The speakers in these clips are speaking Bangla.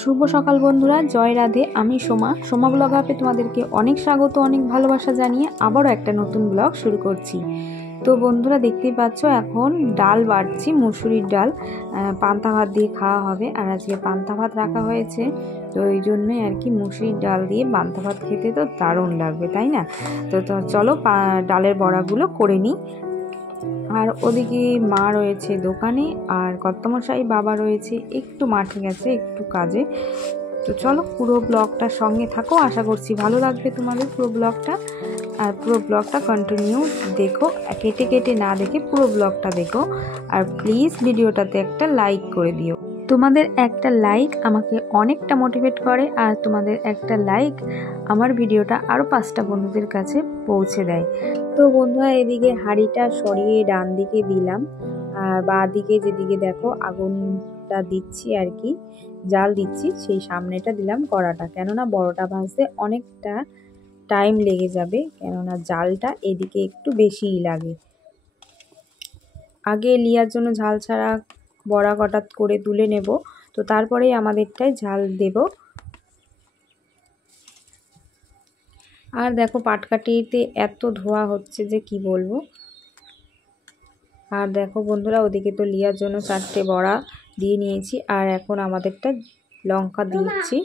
শুভ সকাল বন্ধুরা, জয় রাধে। আমি সোমা ব্লগ আপে তোমাদেরকে অনেক স্বাগত, অনেক ভালোবাসা জানিয়ে আবারও একটা নতুন ব্লগ শুরু করছি। তো বন্ধুরা দেখতেই পাচ্ছ এখন ডাল বাড়ছি, মুসুরির ডাল, পান্তা ভাত দিয়ে খাওয়া হবে। আর আজকে পান্তা ভাত রাখা হয়েছে, তো ওই জন্যই আর কি মুসুরির ডাল দিয়ে পান্তা ভাত খেতে তো দারুণ লাগবে, তাই না? তো চলো ডালের বড়াগুলো করে নিই। আর ওদিকে মা রয়েছে দোকানে, আর কর্তামশাই বাবা রয়েছে একটু মাঠে গেছে একটু কাজে। তো চলো পুরো ব্লগটা সঙ্গে থাকো, আশা করছি ভালো লাগবে তোমাদের পুরো ব্লগটা। আর পুরো ব্লগটা কন্টিনিউ দেখো, কেটে কেটে না দেখে পুরো ব্লগটা দেখো। আর প্লিজ ভিডিওটাতে একটা লাইক করে দিও। তোমাদের একটা লাইক আমাকে অনেকটা মোটিভেট করে, আর তোমাদের একটা লাইক আমার ভিডিওটা আরও 5টা বন্ধুদের কাছে পৌঁছে দেয়। তো বন্ধুরা এদিকে হাঁড়িটা সরিয়ে ডান দিকে দিলাম, আর বাঁ দিকে যেদিকে দেখো আগুনটা দিচ্ছি আর কি, জাল দিচ্ছি, সেই সামনেটা দিলাম কড়াটা, কেননা বড়টা ভাজতে অনেকটা টাইম লেগে যাবে, কেননা জালটা এদিকে একটু বেশিই লাগে। আগে লিয়ার জন্য ঝাল ছাড়া বড়া কটা করে তুলে নেব, তো তারপরেই আমাদেরটায় ঝাল দেব। আর দেখো পাটকাঠিতে এত ধোয়া হচ্ছে যে কি বলবো। আর দেখো বন্ধুরা ওদিকে তো লিয়ার জন্য 4টে বড়া দিয়ে নিয়েছি, আর এখন আমাদেরটা লঙ্কা দিচ্ছি।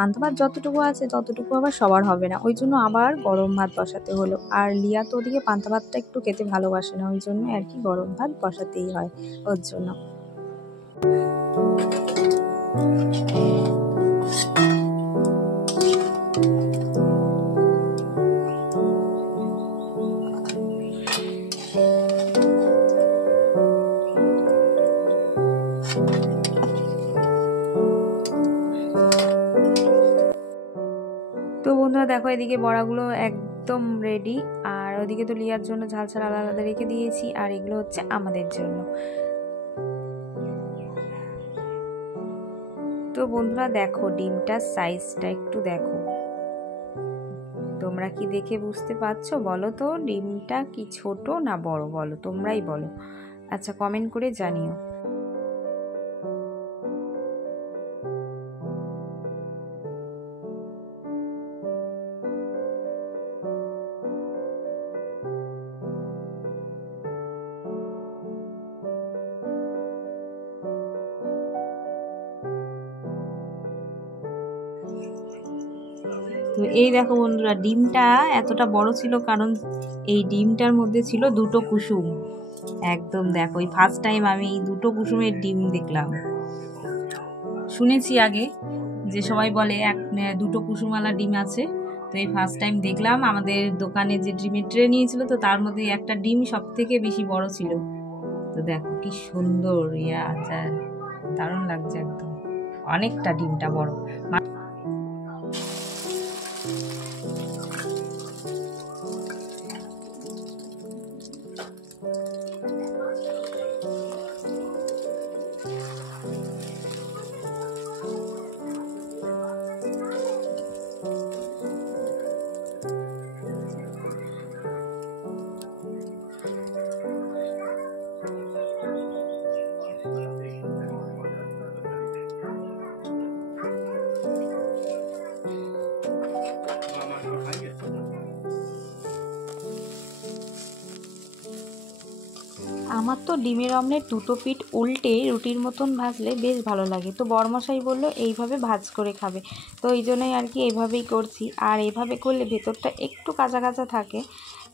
পান্তা ভাত যতটুকু আছে ততটুকু আবার সবার হবে না, ওই জন্য আবার গরম ভাত বসাতে হলো। আর লিয়া তো ওদিকে পান্তা ভাতটা একটু খেতে ভালোবাসে না, ওই জন্য আর কি গরম ভাত বসাতেই হয় ওর জন্য। তো বন্ধুরা দেখো এদিকে বড়াগুলো একদম রেডি, আর ওদিকে তো লিয়ার জন্য ঝাল ছাড়া আলাদা আলাদা রেখে দিয়েছি, আর এগুলো হচ্ছে আমাদের জন্য। তো বন্ধুরা দেখো ডিমটার সাইজটা একটু দেখো, তোমরা কি দেখে বুঝতে পারছো? বলো তো ডিমটা কি ছোট না বড়, বলো, তোমরাই বলো। আচ্ছা কমেন্ট করে জানিও। তো এই দেখো বন্ধুরা ডিমটা এতটা বড় ছিল কারণ এই ডিমটার মধ্যে ছিল 2টো কুসুম। একদম দেখো এই ফার্স্ট টাইম আমি এই 2টো কুসুমের ডিম দেখলাম। শুনেছি আগে যে সবাই বলে 2টো কুসুমওয়ালা ডিম আছে, তো এই ফার্স্ট টাইম দেখলাম। আমাদের দোকানে যে ডিমের ট্রে নিয়েছিল তো তার মধ্যে একটা ডিম সব থেকে বেশি বড় ছিল। তো দেখো কি সুন্দর, দারুণ লাগছে একদম, অনেকটা ডিমটা বড়। আমার তো ডিমের অমলেট দুটো পিঠ উল্টে রুটির মতন ভাজলে বেশ ভালো লাগে। তো বড়মশাই বলল এইভাবে ভাজ করে খাবে, তো এই জন্যই আর কি এইভাবেই করছি। আর এইভাবে করলে ভেতরটা একটু কাঁচা কাঁচা থাকে,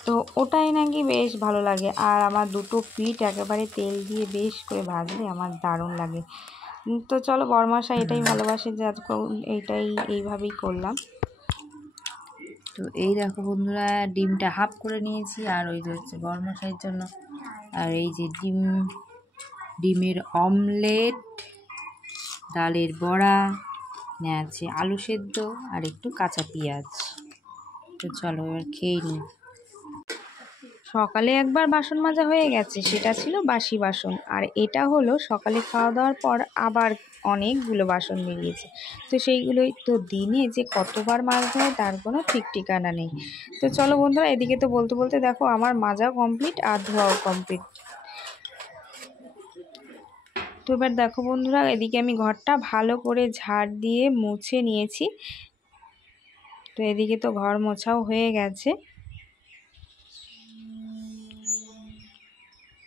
তো ওটাই নাকি বেশ ভালো লাগে। আর আমার দুটো পিঠ একেবারে তেল দিয়ে বেশ করে ভাজলে আমার দারুণ লাগে। তো চলো, বড়মশাই এটাই ভালোবাসে যে এইভাবেই করলাম। তো এই দেখো বন্ধুরা, ডিমটা হাফ করে নিয়েছি, আর ওই যে হচ্ছে বড়মশাইয়ের জন্য। আর এই যে ডিমের অমলেট, ডালের বড়া, আছে আলু সেদ্ধ আর একটু কাঁচা পেঁয়াজ। তো চলো এবার খেয়ে নিই। সকালে একবার বাসন মাজা হয়ে গেছে, সেটা ছিল বাসি বাসন। আর এটা হলো সকালে খাওয়া দাওয়ার পর আবার অনেকগুলো বাসন বেরিয়েছে। তো সেইগুলোই তো দিনে যে কতবার মাজতে হয় তার কোনো ঠিক ঠিকানা নেই। তো চলো বন্ধুরা, এদিকে তো বলতে বলতে দেখো আমার মাজা কমপ্লিট আর ধোয়াও কমপ্লিট। তো এবার দেখো বন্ধুরা, এদিকে আমি ঘরটা ভালো করে ঝাড় দিয়ে মুছে নিয়েছি। তো এদিকে তো ঘর মোছাও হয়ে গেছে।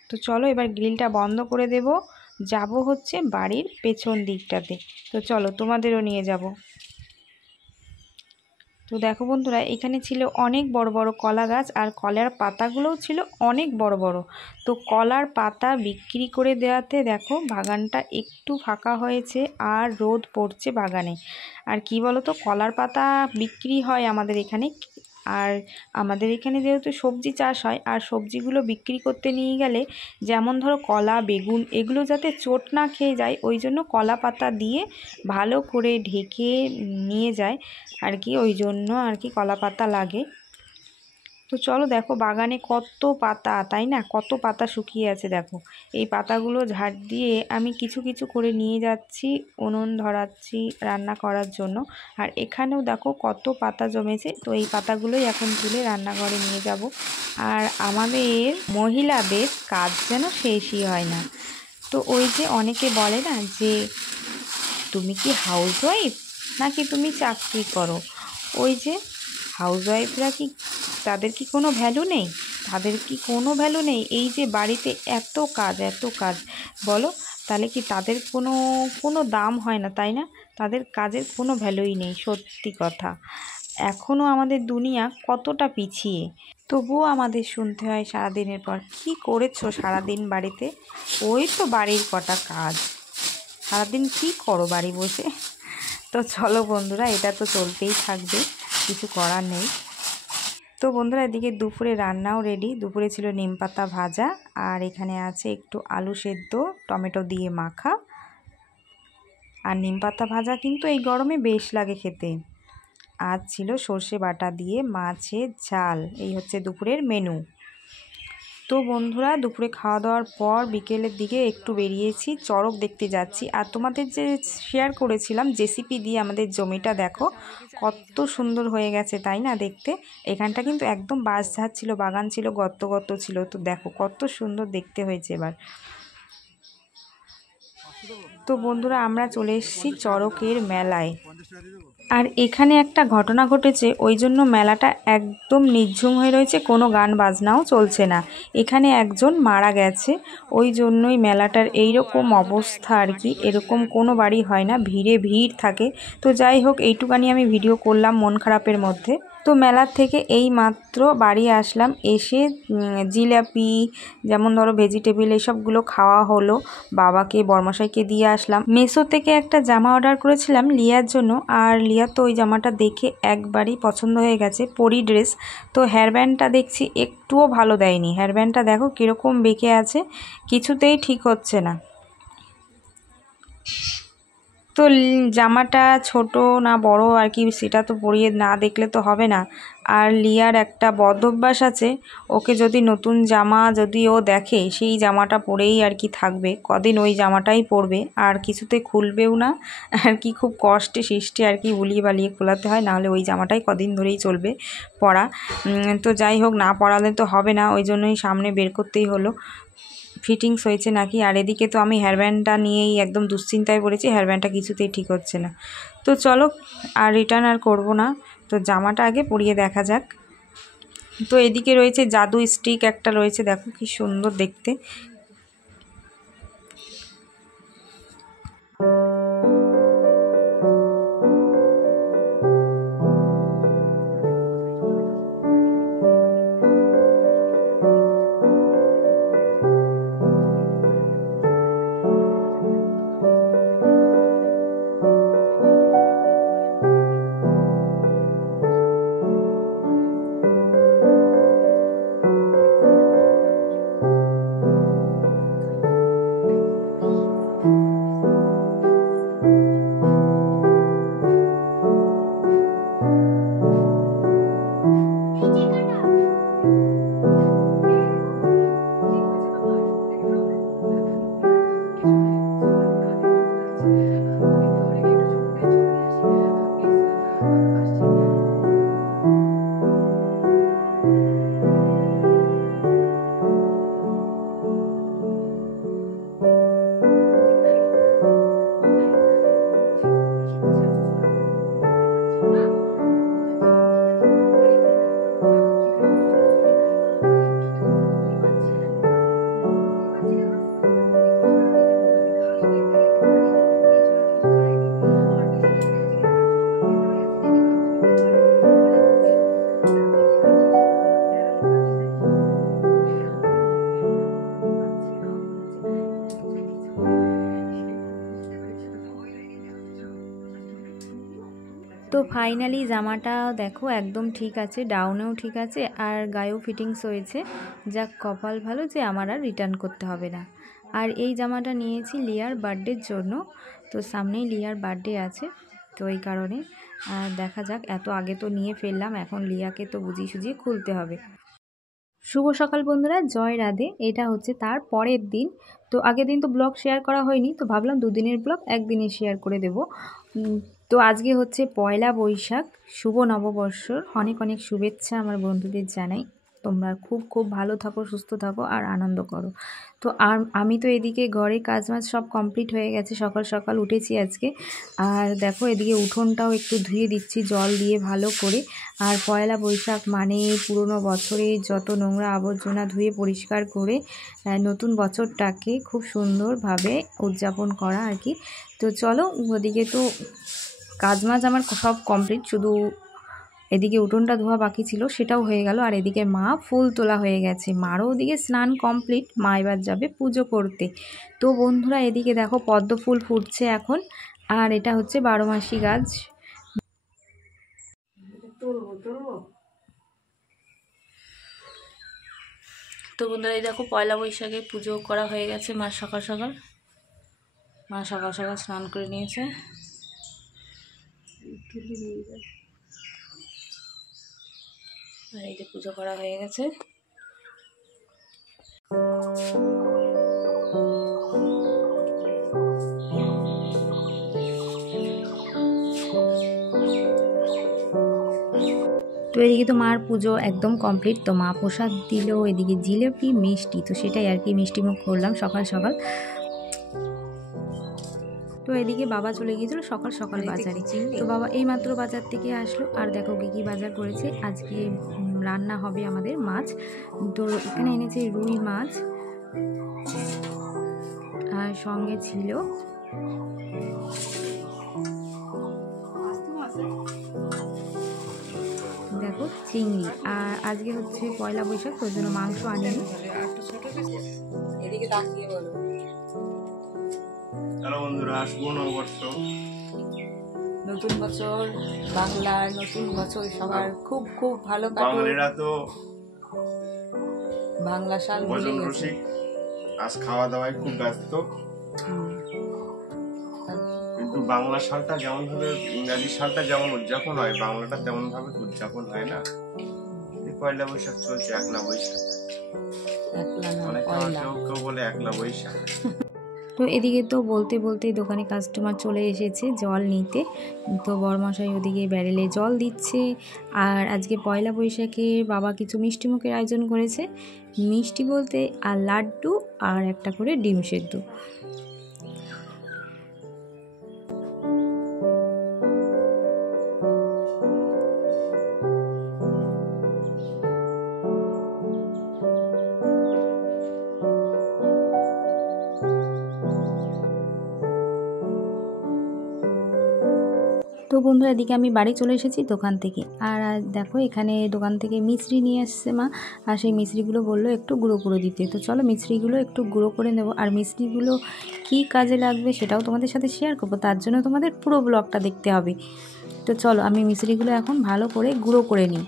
তো চলো এবার গ্রিলটা বন্ধ করে দেব, যাব হচ্ছে বাড়ির পেছন দিকটাতে। তো চলো তোমাদেরও নিয়ে যাব। তো দেখো বন্ধুরা, এখানে ছিল অনেক বড় বড় কলা গাছ, আর কলার পাতাগুলোও ছিল অনেক বড় বড়। তো কলার পাতা বিক্রি করে দেওয়াতে দেখো বাগানটা একটু ফাঁকা হয়েছে, আর রোদ পড়ছে বাগানে। আর কি বলো তো, কলার পাতা বিক্রি হয় আমাদের এখানে। আর আমাদের এখানে যেহেতু সবজি চাষ হয়, আর সবজিগুলো বিক্রি করতে নিয়ে গেলে যেমন ধরো কলা, বেগুন, এগুলো যাতে চোট না খেয়ে যায়, ওই জন্য কলা পাতা দিয়ে ভালো করে ঢেকে নিয়ে যায় আর কি। ওই জন্য আর কি কলা পাতা লাগে। তো চলো দেখো বাগানে কত পাতা, তাই না? কত পাতা শুকিয়ে আছে দেখো। এই পাতাগুলো ঝাড় দিয়ে আমি কিছু কিছু করে নিয়ে যাচ্ছি, উনুন ধরাচ্ছি রান্না করার জন্য। আর এখানেও দেখো কত পাতা জমেছে। তো এই পাতাগুলোই এখন তুলে রান্নাঘরে নিয়ে যাব। আর আমাদের মহিলাদের কাজ যেন শেষই হয় না। তো ওই যে অনেকে বলে না যে তুমি কি হাউসওয়াইফ নাকি তুমি চাকরি করো, ওই যে হাউসওয়াইফরা কি, তাদের কি কোনো ভ্যালু নেই? তাদের কি কোনো ভ্যালু নেই? এই যে বাড়িতে এত কাজ এত কাজ, বলো তাহলে কি তাদের কোনো দাম হয় না, তাই না? তাদের কাজের কোনো ভ্যালুই নেই, সত্যি কথা। এখনও আমাদের দুনিয়া কতটা পিছিয়ে, তবুও আমাদের শুনতে হয় সারাদিনের পর, কি করেছো সারাদিন বাড়িতে? ওই তো বাড়ির কটা কাজ, সারাদিন কি করো বাড়ি বসে? তো চলো বন্ধুরা, এটা তো চলতেই থাকবে, কিছু করার নেই। তো বন্ধুরা, এদিকে দুপুরে রান্নাও রেডি। দুপুরে ছিল নিম পাতা ভাজা, আর এখানে আছে একটু আলু সেদ্ধ টমেটো দিয়ে মাখা। আর নিম পাতা ভাজা কিন্তু এই গরমে বেশ লাগে খেতে। আজ ছিল সর্ষে বাটা দিয়ে মাছের ঝাল। এই হচ্ছে দুপুরের মেনু। তো বন্ধুরা, দুপুরে খাওয়া দাওয়ার পর বিকেলের দিকে একটু বেরিয়েছি, চড়ক দেখতে যাচ্ছি। আর তোমাদের যে শেয়ার করেছিলাম জেসিপি দিয়ে আমাদের জমিটা দেখো কত সুন্দর হয়ে গেছে, তাই না দেখতে? এখানটা কিন্তু একদম বাঁশঝাড় ছিল, বাগান ছিল, গর্ত গর্ত ছিল। তো দেখো কত সুন্দর দেখতে হয়েছে এবার। তো বন্ধুরা, আমরা চলে এসেছি চড়কের মেলায়। আর এখানে একটা ঘটনা ঘটেছে, ওই জন্য মেলাটা একদম নিঝুম হয়ে রয়েছে, কোনো গান বাজনাও চলছে না। এখানে একজন মারা গেছে, ওই জন্যই মেলাটার এইরকম অবস্থা আর কি। এরকম কোনো বাড়ি হয় না, ভিড়ে ভিড় থাকে। তো যাই হোক, এইটুকানি আমি ভিডিও করলাম মন খারাপের মধ্যে। তো মেলার থেকে এই মাত্র বাড়ি আসলাম, এসে জিলাপি, যেমন ধরো ভেজিটেবিল, এসবগুলো খাওয়া হলো। বাবাকে বর্মশাইকে দিয়ে আসলাম। মেসো থেকে একটা জামা অর্ডার করেছিলাম লিয়ার জন্য, আর লিয়া তো ওই জামাটা দেখে একবারই পছন্দ হয়ে গেছে, পরি ড্রেস। তো হেয়ারব্যান্ডটা দেখছি একটুও ভালো দেয়নি, হেয়ারব্যান্ডটা দেখো কীরকম বেঁকে আছে, কিছুতেই ঠিক হচ্ছে না। তো জামাটা ছোট না বড় আর কি, সেটা তো পরিয়ে না দেখলে তো হবে না। আর লিয়ার একটা বদ অভ্যাস আছে, ওকে যদি নতুন জামা যদি ও দেখে, সেই জামাটা পরেই আর কি থাকবে, কদিন ওই জামাটাই পরবে, আর কিছুতে খুলবেও না আর কি। খুব কষ্টে সৃষ্টি আর কি, বুলিয়ে বালিয়ে খোলাতে হয়, নাহলে ওই জামাটাই কদিন ধরেই চলবে পরা। তো যাই হোক, না পরালে তো হবে না, ওই জন্যই সামনে বের করতেই হলো ফিটিংস হয়েছে নাকি। আর এদিকে তো আমি হেয়ারব্যান্ডটা নিয়েই একদম দুশ্চিন্তায় পড়েছি, হেয়ারব্যান্ডটা কিছুতেই ঠিক হচ্ছে না। তো চলো, আর রিটার্ন আর করব না, তো জামাটা আগে পরিয়ে দেখা যাক। তো এদিকে রয়েছে জাদু স্টিক একটা রয়েছে, দেখো কি সুন্দর দেখতে। ফাইনালি জামাটা দেখো একদম ঠিক আছে, ডাউনেও ঠিক আছে আর গায়েও ফিটিংস হয়েছে। যাক, কপাল ভালো যে আমার আর রিটার্ন করতে হবে না। আর এই জামাটা নিয়েছি লিয়ার বার্থডের জন্য। তো সামনেই লিয়ার বার্থডে আছে, তো এই কারণে দেখা যাক, এত আগে তো নিয়ে ফেললাম, এখন লিয়াকে তো বুঝিয়ে সুঝিয়ে খুলতে হবে। শুভ সকাল বন্ধুরা, জয় রাধে। এটা হচ্ছে তার পরের দিন। তো আগের দিন তো ব্লগ শেয়ার করা হয়নি, তো ভাবলাম দুদিনের ব্লগ একদিনে শেয়ার করে দেব। তো আজকে হচ্ছে পয়লা বৈশাখ, শুভ নববর্ষর অনেক অনেক শুভেচ্ছা আমার বন্ধুদের জানাই। তোমরা খুব খুব ভালো থাকো, সুস্থ থাকো আর আনন্দ করো। তো আর আমি তো এদিকে ঘরে কাজ বাজ সব কমপ্লিট হয়ে গেছে, সকাল সকাল উঠেছি আজকে। আর দেখো এদিকে উঠোনটাও একটু ধুয়ে দিচ্ছি জল দিয়ে ভালো করে। আর পয়লা বৈশাখ মানে পুরনো বছরে যত নোংরা আবর্জনা ধুয়ে পরিষ্কার করে নতুন বছরটাকে খুব সুন্দরভাবে উদযাপন করা আর কি। তো চলো, ওদিকে তো কাজ মাজ আমার সব কমপ্লিট, শুধু এদিকে উঠোনটা ধোয়া বাকি ছিল, সেটাও হয়ে গেল। আর এদিকে মা ফুল তোলা হয়ে গেছে, মারও ওদিকে স্নান কমপ্লিট, মা এবার যাবে পুজো করতে। তো বন্ধুরা এদিকে দেখো পদ্ম ফুল ফুটছে এখন, আর এটা হচ্ছে 12 মাসি গাছ। তো বন্ধুরা এই দেখো পয়লা বৈশাখে পুজো করা হয়ে গেছে, মা সকাল সকাল স্নান করে নিয়েছে। আর এই যে পুজো করা হয়ে গেছে। তো এদিকে তো মার পুজো একদম কমপ্লিট, তো মা প্রসাদ দিল, এদিকে জিলেপি মিষ্টি, তো সেটাই আর কি মিষ্টি মুখ করলাম সকাল সকাল। তো এদিকে বাবা চলে গিয়েছিল সকাল সকাল বাজারে, তো বাবা এইমাত্র বাজার থেকে আসলো। আর দেখো কী বাজার করেছে আজকে, রান্না হবে আমাদের মাছ। তো এখানে এনেছে রুই মাছ, আর সঙ্গে ছিল দেখো চিংড়ি। আর আজকে হচ্ছে পয়লা বৈশাখ, তোর জন্য মাংস আনেনি। হ্যালো বন্ধুরা, শুভ নববর্ষ, নতুন বছর, বাংলার নতুন বছর সবার খুব খুব ভালো কাটুক। বাঙালিরা তো বাংলা সাল ভোজন রসিক, আজ খাওয়া দাওয়ায় খুব ব্যস্ত। কিন্তু বাংলা সালটা যেমন ভাবে ইংরাজি সালটা যেমন উদযাপন হয়, বাংলাটা তেমন ভাবে উদযাপন হয় না। পয়লা বৈশাখ চলছে, একলা বৈশাখ, অনেকে কেউ বলে একলা বৈশাখ। তো এদিকে তো বলতে বলতে দোকানে কাস্টমার চলে এসেছে জল নিতে, তো বড়মশাই ওদিকে ব্যারেলে জল দিচ্ছে। আর আজকে পয়লা বৈশাখে বাবা কিছু মিষ্টি মুখের আয়োজন করেছে, মিষ্টি বলতে আর লাড্ডু আর একটা করে ডিম সেদ্ধ। তো বন্ধুরা এদিকে আমি বাড়ি চলে এসেছি দোকান থেকে। আর দেখো এখানে দোকান থেকে মিছরি নিয়ে এসছে মা, আর সেই মিছরিগুলো বললো একটু গুঁড়ো করে দিতে। তো চলো মিছরিগুলো একটু গুঁড়ো করে নেব, আর মিছরিগুলো কী কাজে লাগবে সেটাও তোমাদের সাথে শেয়ার করবো, তার জন্য তোমাদের পুরো ব্লগটা দেখতে হবে। তো চলো আমি মিছরিগুলো এখন ভালো করে গুঁড়ো করে নিই।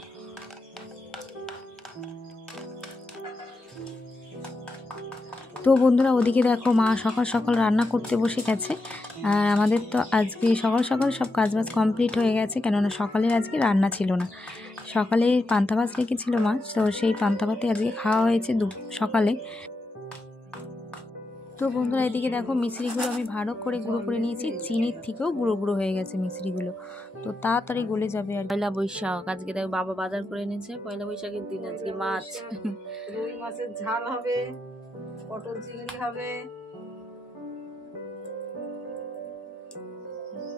তো বন্ধুরা ওদিকে দেখো মা সকাল সকাল রান্না করতে বসে গেছে। আর আমাদের তো আজকে সকাল সকাল সব কাজবাজ কমপ্লিট হয়ে গেছে, কেননা সকালে আজকে রান্না ছিল না। সকালে পান্তা ভাত রেখেছিল মা, তো সেই পান্তা ভাতে আজকে খাওয়া হয়েছে সকালে। তো বন্ধুরা এদিকে দেখো মিছরিগুলো আমি ভালো করে গুঁড়ো করে নিয়েছি, চিনির থেকেও গুঁড়ো গুঁড়ো হয়ে গেছে মিছরিগুলো, তো তাড়াতাড়ি গলে যাবে। আর পয়লা বৈশাখ আজকে দেখো বাবা বাজার করে এনেছে, পয়লা বৈশাখের দিন আজকে মাছ, রুই মাছের ঝাল হবে, পটল চিংড়ি হবে,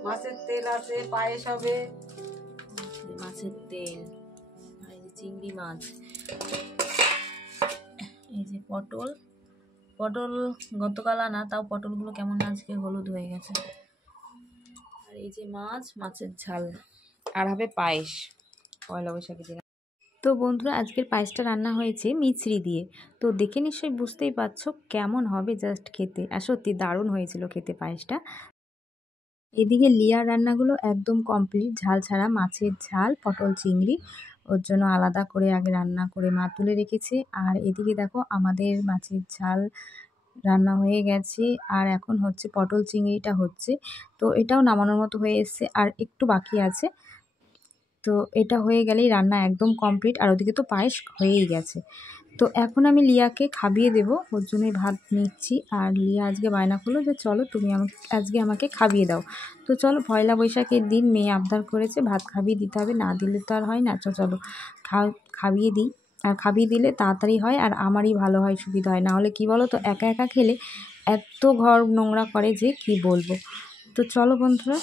মাছের তেল আছে, পায়েস হবে, মাছের তেল, আর এই যে চিংড়ি মাছ, এই যে পটল গতকাল আনা, তাও পটলগুলো কেমন আজকে হলুদ হয়ে গেছে। আর এই যে মাছের ঝাল, আর হবে পায়েস পয়লা বৈশাখের দিন। তো বন্ধুরা আজকের পায়েসটা রান্না হয়েছে মিছরি দিয়ে, তো দেখে নিশ্চয়ই বুঝতেই পারছো কেমন হবে জাস্ট খেতে, আর সত্যি দারুণ হয়েছিল খেতে পায়েসটা। এদিকে লিয়ার রান্নাগুলো একদম কমপ্লিট, ঝাল ছাড়া, মাছের ঝাল, পটল চিংড়ি ওর জন্য আলাদা করে আগে রান্না করে মা তুলে রেখেছে। আর এদিকে দেখো আমাদের মাছের ঝাল রান্না হয়ে গেছে, আর এখন হচ্ছে পটল চিংড়িটা হচ্ছে। তো এটাও নামানোর মতো হয়ে এসছে, আর একটু বাকি আছে। তো এটা হয়ে গেলেই রান্না একদম কমপ্লিট, আর ওদিকে তো পায়েস হয়েই গেছে। তো এখন আমি লিয়াকে খাবিয়ে দেব, ওর জন্যই ভাত নিচ্ছি। আর লিয়া আজকে বায়না করলো যে চলো তুমি আজকে আমাকে খাবিয়ে দাও। তো চলো, পয়লা বৈশাখের দিন মেয়ে আবদার করেছে ভাত খাবিয়ে দিতে হবে, না দিলে তো আর হয় না। তো চলো খাবিয়ে দিই, আর খাবিয়ে দিলে তাড়াতাড়ি হয় আর আমারই ভালো হয়, সুবিধা হয়। না হলে কি বলো তো, একা একা খেলে এত ঘর নোংরা করে যে কি বলবো। তো চলো বন্ধুরা,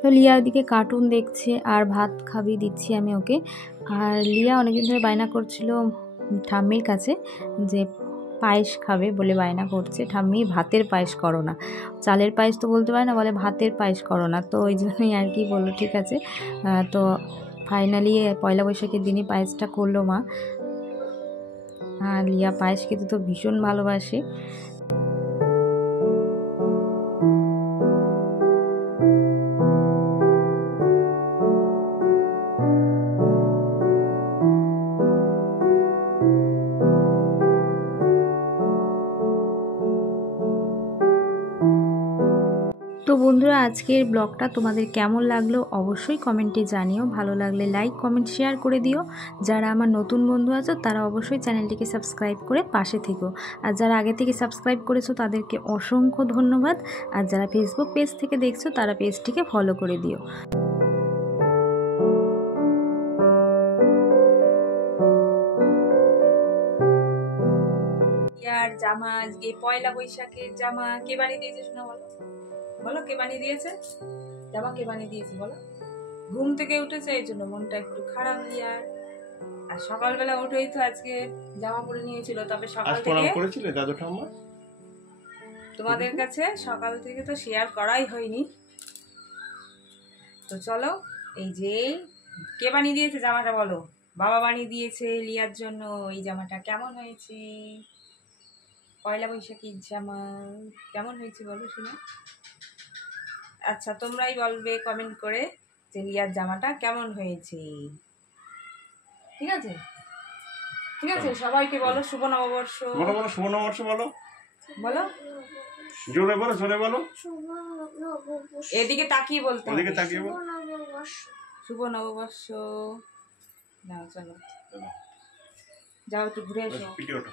তো লিয়া ওদিকে কার্টুন দেখছে আর ভাত খাবিয়ে দিচ্ছি আমি ওকে। আর লিয়া অনেকদিন ধরে বায়না করছিল ঠাম্মির কাছে যে পায়েস খাবে বলে বায়না করছে, ঠাম্মি ভাতের পায়েস করো না, চালের পায়েস তো বলতে পারে না, বলে ভাতের পায়েস করো না। তো ওই জন্যই আর কি বললো ঠিক আছে। তো ফাইনালি পয়লা বৈশাখের দিনই পায়েসটা করলো মা। আর লিয়া পায়েস খেতে তো ভীষণ ভালোবাসে। তো বন্ধুরা, আজকের ব্লগটা তোমাদের কেমন লাগলো অবশ্যই কমেন্টে জানিও। ভালো লাগলে লাইক কমেন্ট শেয়ার করে দিও। যারা আমার নতুন বন্ধু আছো তারা অবশ্যই চ্যানেলটিকে সাবস্ক্রাইব করে পাশে থেকো। আর যারা আগে থেকে সাবস্ক্রাইব করেছো তাদেরকে অসংখ্য ধন্যবাদ। আর যারা ফেসবুক পেজ থেকে দেখছো তারা পেজটিকে ফলো করে দিও। আর জামা আজকে পয়লা বৈশাখের জামা কে বানিয়ে দিয়েছে শোনা, বলো বলো কে বানিয়ে দিয়েছে জামা, কে বানিয়ে দিয়েছে বলো। ঘুম থেকে উঠেছে এই জন্য মনটা একটু খারাপ লিয়ার। আর সকালবেলা উঠেই তো আজকে জামা পরে নিয়েছিল, তবে সকাল থেকে করেছিলে দাদু ঠাম্মা তোমাদের কাছে সকাল থেকে তো শেয়ার করাই হয়নি। তো চলো, এই যে কে বানিয়ে দিয়েছে জামাটা বলো। বাবা বানিয়ে দিয়েছে লিয়ার জন্য এই জামাটা। কেমন হয়েছে পয়লা বৈশাখীর জামা, কেমন হয়েছে বলো শুনে। আচ্ছা, তোমরাই বলবে কমেন্ট করে যে লিয়ার জামাটা কেমন হয়েছে। ঠিক আছে, ঠিক আছে, সবাইকে বলো শুভ নববর্ষ। বলো বলো শুভ নববর্ষ বলো, বলো জোরে বলো, জোরে বলো, এদিকে তাকিয়ে বলতে হবে। ওদিকে তাকিয়ে বলো। শুভ নববর্ষ। না চলো যাও একটু ঘুরে এসো। ভিডিওটা